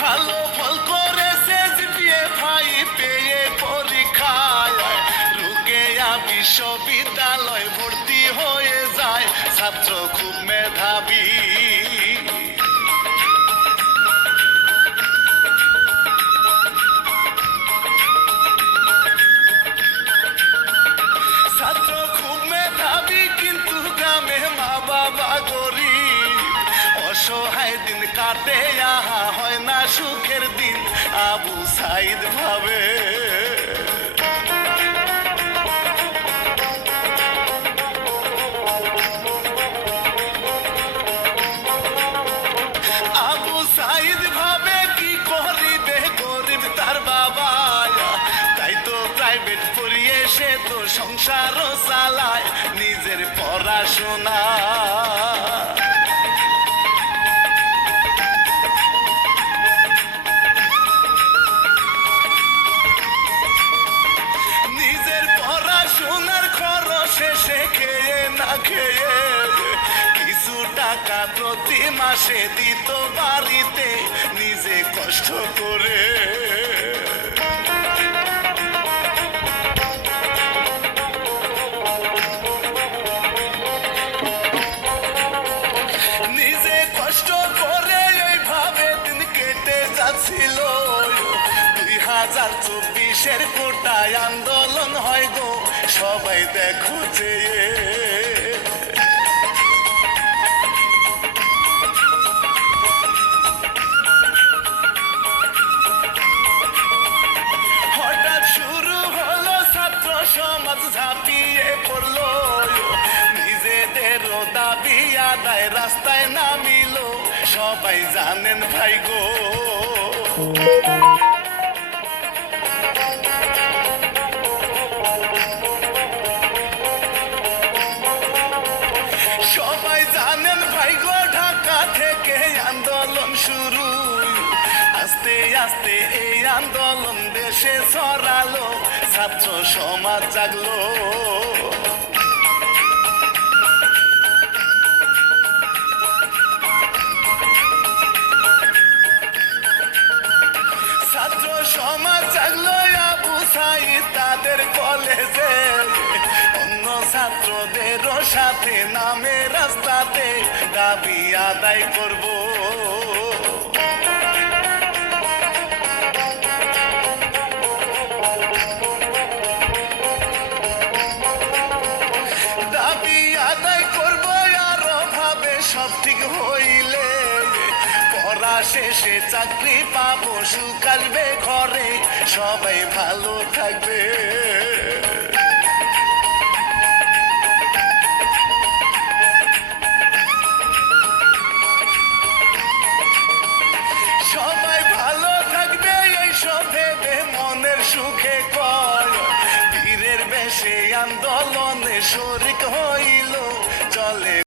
ভালো ফল করেছে জিপিএ ভাই পেয়ে পরীক্ষায়। রুকেয়া বিশ্ববিদ্যালয় ভর্তি হয়ে যায়। ছাত্র খুব মেধাবী অসহায় দিন কাটে, আহা, হয় না সুখের দিন। আবু সাইদ ভাবে। কি তার বাবা? তাই তো প্রাইভেট সে তো সংসারও চালায়, নিজের পড়াশোনা। খেয়ে কিছু টাকা প্রতি মাসে দিত বাড়িতে, নিজে কষ্ট করে। নিজে কষ্ট করে দিন কেটে যাচ্ছিল। চব্বিশের কোটায় আন্দোলন হয় গো, সবাই দেখো যে। দাবি আদায়, রাস্তায় নামিল। সবাই জানেন ভাই গো। সবাই জানেন ভাই গো, ঢাকা থেকে আন্দোলন শুরু। আস্তে আস্তে এই আন্দোলন দেশে ছড়ালো, ছাত্র সমাজ জাগলো। আবু তাদের কলেজে অন্য ছাত্রদেরও সাথে নামে রাস্তাতে দাবি আদায় করব। দাবি আদায় করব আরও ভাবে সব ঠিক হইলে পড়া শেষে চাকরি পাবো আসবে ঘরে, সবাই ভালো থাকবে। সবাই ভালো থাকবে মনের সুখে কর। বেশে আন্দোলনে শরিক হয়ে